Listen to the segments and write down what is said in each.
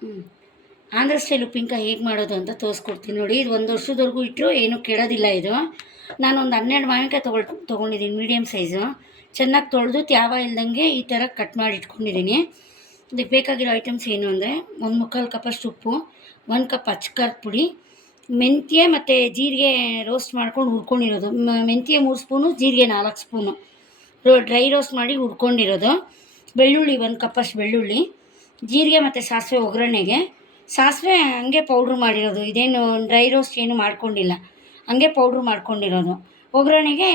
ಹ್ಞೂ ಆಂಧ್ರ ಸ್ಟೈಲ್ ಉಪ್ಪಿನಕಾಯಿ ಹೇಗೆ ಮಾಡೋದು ಅಂತ ತೋರಿಸ್ಕೊಡ್ತೀನಿ ನೋಡಿ. ಇದು 1 ವರ್ಷದವರೆಗೂ ಇಟ್ಟರು ಏನೂ ಕೆಡೋದಿಲ್ಲ ಇದು. ನಾನೊಂದು 12 ಮಾವಿನಕಾಯಿ ತೊಗೊಂಡಿದ್ದೀನಿ ಮೀಡಿಯಮ್ ಸೈಜು. ಚೆನ್ನಾಗಿ ತೊಳೆದು ತ್ಯಾವ ಇಲ್ದಂಗೆ ಈ ಥರ ಕಟ್ ಮಾಡಿ ಇಟ್ಕೊಂಡಿದ್ದೀನಿ. ಇದಕ್ಕೆ ಬೇಕಾಗಿರೋ ಐಟಮ್ಸ್ ಏನು ಅಂದರೆ 1/4 ಕಪ್ಪಷ್ಟು ಉಪ್ಪು, 1 ಕಪ್ ಅಚ್ಕಾರದ ಪುಡಿ, ಮೆಂತ್ಯ ಮತ್ತು ಜೀರಿಗೆ ರೋಸ್ಟ್ ಮಾಡ್ಕೊಂಡು ಹುರ್ಕೊಂಡಿರೋದು. ಮೆಂತ್ಯ 3 ಸ್ಪೂನು, ಜೀರಿಗೆ 4 ಸ್ಪೂನು ಡ್ರೈ ರೋಸ್ಟ್ ಮಾಡಿ ಹುರ್ಕೊಂಡಿರೋದು. ಬೆಳ್ಳುಳ್ಳಿ 1 ಕಪ್ಪಷ್ಟು ಬೆಳ್ಳುಳ್ಳಿ, ಜೀರಿಗೆ ಮತ್ತು ಸಾಸಿವೆ ಒಗ್ಗರಣೆಗೆ. ಸಾಸಿವೆ ಹಂಗೆ ಪೌಡ್ರ್ ಮಾಡಿರೋದು, ಇದೇನು ಡ್ರೈ ರೋಸ್ಟ್ ಏನು ಮಾಡ್ಕೊಂಡಿಲ್ಲ, ಹಂಗೆ ಪೌಡ್ರ್ ಮಾಡ್ಕೊಂಡಿರೋದು. ಒಗ್ಗರಣೆಗೆ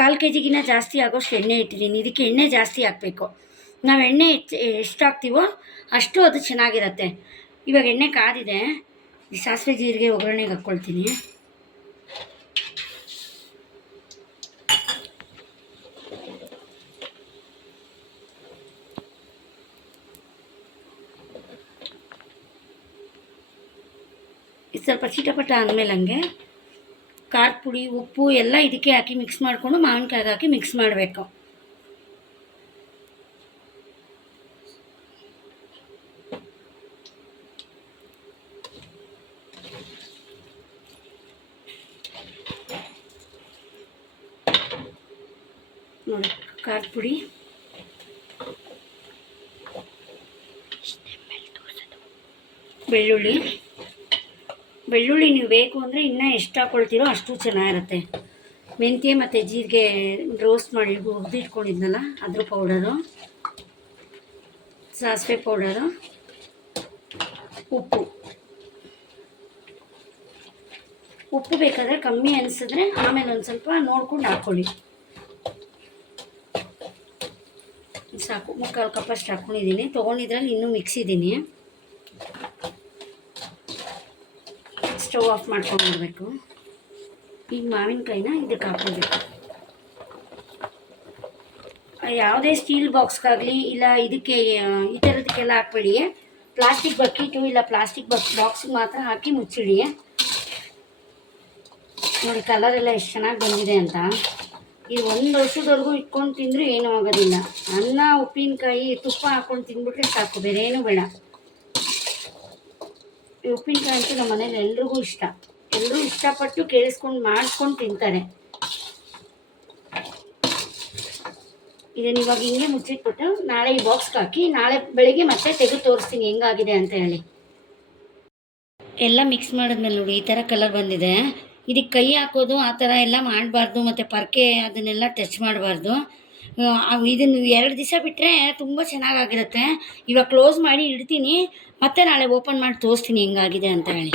1/4 kg ಜಾಸ್ತಿ ಆಗೋಷ್ಟು ಎಣ್ಣೆ ಇಟ್ಟಿದ್ದೀನಿ. ಇದಕ್ಕೆ ಎಣ್ಣೆ ಜಾಸ್ತಿ ಹಾಕಬೇಕು. ನಾವು ಎಣ್ಣೆ ಎಷ್ಟು ಹಾಕ್ತೀವೋ ಅಷ್ಟು ಅದು ಚೆನ್ನಾಗಿರುತ್ತೆ. ಇವಾಗ ಎಣ್ಣೆ ಕಾದಿದೆ, ಈ ಸಾಸಿವೆ ಜೀರಿಗೆ ಒಗ್ಗರಣೆಗೆ ಹಾಕ್ಕೊಳ್ತೀನಿ. ಇದು ಸ್ವಲ್ಪ ಚಿಟಪಟ ಅಂದಮೇಲೆ ಹಂಗೆ ಖಾರದ ಪುಡಿ, ಉಪ್ಪು ಎಲ್ಲ ಇದಕ್ಕೆ ಹಾಕಿ ಮಿಕ್ಸ್ ಮಾಡಿಕೊಂಡು ಮಾವಿನಕಾಯಿಗೆ ಹಾಕಿ ಮಿಕ್ಸ್ ಮಾಡಬೇಕು. ನೋಡಿ ಖಾರದ ಪುಡಿ, ಬೆಳ್ಳುಳ್ಳಿ ನೀವು ಬೇಕು ಅಂದರೆ ಇನ್ನೂ ಎಷ್ಟು ಹಾಕ್ಕೊಳ್ತೀರೋ ಅಷ್ಟು ಚೆನ್ನಾಗಿರುತ್ತೆ. ಮೆಂತ್ಯ ಮತ್ತು ಜೀರಿಗೆ ರೋಸ್ಟ್ ಮಾಡಿ ಹುರಿದಿಟ್ಕೊಂಡಿದ್ನಲ್ಲ ಅದ್ರ ಪೌಡರು, ಸಾಸಿವೆ ಪೌಡರು, ಉಪ್ಪು ಬೇಕಾದರೆ ಕಮ್ಮಿ ಅನಿಸಿದ್ರೆ ಆಮೇಲೆ ಒಂದು ಸ್ವಲ್ಪ ನೋಡ್ಕೊಂಡು ಹಾಕ್ಕೊಳ್ಳಿ. ಸಾಕು, 1/4 ಕಪ್ಪಷ್ಟು ಹಾಕ್ಕೊಂಡಿದ್ದೀನಿ. ತೊಗೊಂಡಿದ್ರಲ್ಲಿ ಇನ್ನೂ ಮಿಕ್ಸಿದ್ದೀನಿ. Stove off ಮಾಡ್ಕೊಂಡ್ಬಿಡ್ಬೇಕು. ಈಗ ಮಾವಿನಕಾಯಿನ ಇದಕ್ಕೆ ಹಾಕ್ಕೊಳ್ಬೇಕು. ಯಾವುದೇ ಸ್ಟೀಲ್ ಬಾಕ್ಸ್ಗಾಗಲಿ ಇಲ್ಲ ಇದಕ್ಕೆ ಈ ಥರದಕ್ಕೆಲ್ಲ ಹಾಕ್ಬೇಡಿ. ಪ್ಲಾಸ್ಟಿಕ್ ಬಕೆಟು ಇಲ್ಲ ಪ್ಲಾಸ್ಟಿಕ್ ಬಾಕ್ಸಿಗೆ ಮಾತ್ರ ಹಾಕಿ ಮುಚ್ಚಿಡಿ. ನೋಡಿ ಕಲರೆಲ್ಲ ಎಷ್ಟು ಚೆನ್ನಾಗಿ ಬಂದಿದೆ ಅಂತ. ಈ 1 ವರ್ಷದವರೆಗೂ ಇಟ್ಕೊಂಡು ತಿಂದರೂ ಏನೂ ಆಗೋದಿಲ್ಲ. ಅನ್ನ, ಉಪ್ಪಿನಕಾಯಿ, ತುಪ್ಪ ಹಾಕ್ಕೊಂಡು ತಿಂದ್ಬಿಟ್ರೆ ಸಾಕು, ಬೇರೆ ಏನೂ ಬೇಡ. ಈ ಉಪ್ಪಿನಕಾಯಿ ಅಂತೂ ನಮ್ಮ ಮನೇಲಿ ಎಲ್ರಿಗೂ ಇಷ್ಟ. ಎಲ್ಲರೂ ಇಷ್ಟಪಟ್ಟು ಕೇಳಿಸ್ಕೊಂಡು ಮಾಡಿಸ್ಕೊಂಡು ತಿಂತಾರೆ. ಇದನ್ನು ಇವಾಗ ಹಿಂಗೆ ಮುಚ್ಚಿಟ್ಬಿಟ್ಟು ನಾಳೆ ಈ ಬಾಕ್ಸ್ಗೆ ಹಾಕಿ ನಾಳೆ ಬೆಳಿಗ್ಗೆ ಮತ್ತೆ ತೆಗೆದು ತೋರಿಸ್ತೀನಿ ಹೆಂಗಾಗಿದೆ ಅಂತ ಹೇಳಿ. ಎಲ್ಲ ಮಿಕ್ಸ್ ಮಾಡಿದ್ಮೇಲೆ ನೋಡಿ ಈ ಥರ ಕಲರ್ ಬಂದಿದೆ. ಇದಕ್ಕೆ ಕೈ ಹಾಕೋದು ಆ ಥರ ಎಲ್ಲ ಮಾಡಬಾರ್ದು, ಮತ್ತು ಪರ್ಕೆ ಅದನ್ನೆಲ್ಲ ಟಚ್ ಮಾಡಬಾರ್ದು. ಇದನ್ನು 2 ದಿವಸ ಬಿಟ್ಟರೆ ತುಂಬ ಚೆನ್ನಾಗಾಗಿರುತ್ತೆ. ಇವಾಗ ಕ್ಲೋಸ್ ಮಾಡಿ ಇಡ್ತೀನಿ, ಮತ್ತೆ ನಾಳೆ ಓಪನ್ ಮಾಡಿ ತೋರಿಸ್ತೀನಿ ಹೆಂಗಾಗಿದೆ ಅಂತ ಹೇಳಿ.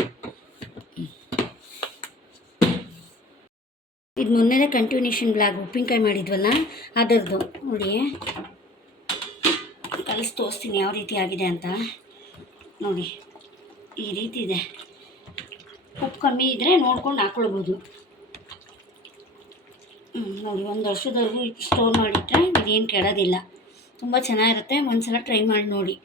ಇದು ಮೊನ್ನೆನೇ ಕಂಟಿನ್ಯೂಷನ್ ಬ್ಲಾಗ್ ಉಪ್ಪಿನಕಾಯಿ ಮಾಡಿದ್ವಲ್ಲ ಅದರದ್ದು ನೋಡಿ, ಕಲಿಸಿ ತೋರಿಸ್ತೀನಿ ಯಾವ ರೀತಿ ಆಗಿದೆ ಅಂತ. ನೋಡಿ ಈ ರೀತಿ ಇದೆ. ಉಪ್ಪು ಕಮ್ಮಿ ಇದ್ದರೆ ನೋಡ್ಕೊಂಡು ಹಾಕ್ಕೊಳ್ಬೋದು. ನೋಡಿ 1 ವರ್ಷದವರೆಗೂ ಸ್ಟೋರ್ ಮಾಡಿಟ್ರೆ ಇದೇನು ಕೆಡೋದಿಲ್ಲ, ತುಂಬ ಚೆನ್ನಾಗಿರುತ್ತೆ. ಒಂದು ಸಲ ಟ್ರೈ ಮಾಡಿ ನೋಡಿ.